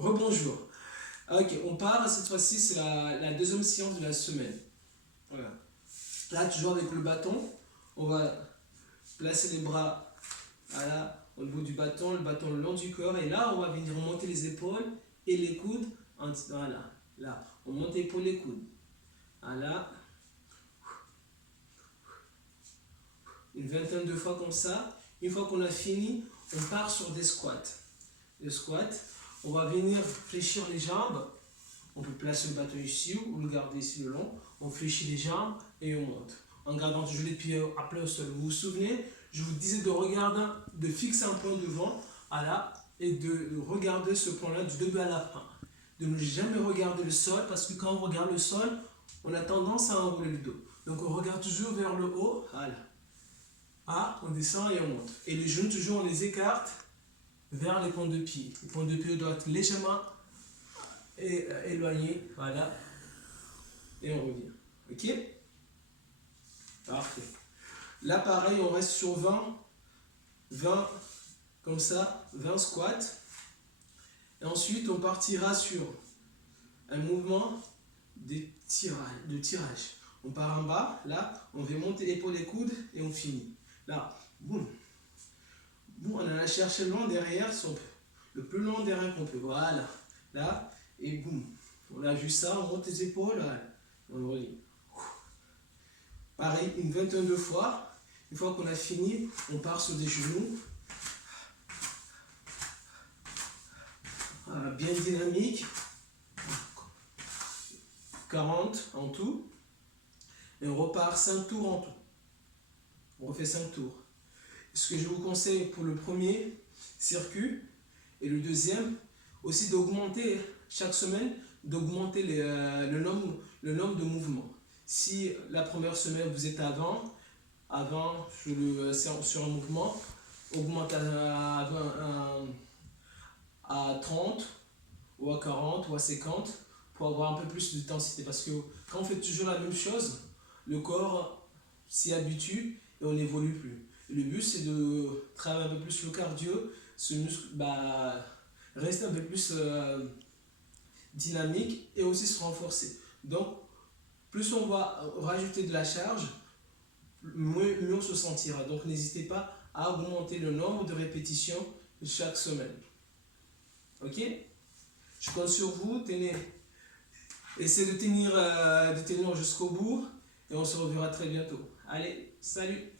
Rebonjour. Ok, on part, cette fois-ci, c'est la deuxième séance de la semaine. Voilà. Là, toujours avec le bâton, on va placer les bras voilà, au niveau du bâton, le bâton le long du corps. Et là, on va venir monter les épaules et les coudes. Voilà, là, on monte les épaules et les coudes. Voilà. Une vingtaine de fois comme ça. Une fois qu'on a fini, on part sur des squats. Les squats, on va venir fléchir les jambes. On peut placer le bâton ici ou le garder ici le long. On fléchit les jambes et on monte. En gardant toujours les pieds à plat au sol. Vous vous souvenez, je vous disais de regarder, de fixer un point devant, voilà, et de regarder ce point-là du début à la fin. De ne jamais regarder le sol parce que quand on regarde le sol, on a tendance à enrouler le dos. Donc on regarde toujours vers le haut, voilà. Ah, on descend et on monte. Et les genoux, toujours, on les écarte vers les pointes de pied. Les pointes de pied doivent être légèrement éloignés, voilà. Et on revient. Ok? Parfait. Là, pareil, on reste sur 20, comme ça, 20 squats. Et ensuite, on partira sur un mouvement de tirage. On part en bas, là, on va monter l'épaule et coudes et on finit. Là, boum. Boum, on a cherché le long derrière, le plus long derrière qu'on peut. Voilà. Là, et boum. On a vu ça, on monte les épaules, voilà. On relie. Pareil, une vingtaine de fois. Une fois qu'on a fini, on part sur des genoux. Bien dynamique. 40 en tout. Et on repart 5 tours en tout. On refait 5 tours. Ce que je vous conseille pour le premier circuit et le deuxième, aussi d'augmenter chaque semaine, d'augmenter le nombre de mouvements. Si la première semaine vous êtes avant sur un mouvement, augmente à 30 ou à 40 ou à 50 pour avoir un peu plus de densité. Parce que quand on fait toujours la même chose, le corps s'y habitue et on n'évolue plus. Et le but, c'est de travailler un peu plus le cardio, ce muscle rester un peu plus dynamique et aussi se renforcer. Donc, plus on va rajouter de la charge, mieux on se sentira. Donc, n'hésitez pas à augmenter le nombre de répétitions chaque semaine. Ok? Je compte sur vous. Essayez de tenir jusqu'au bout et on se reverra très bientôt. Allez, salut!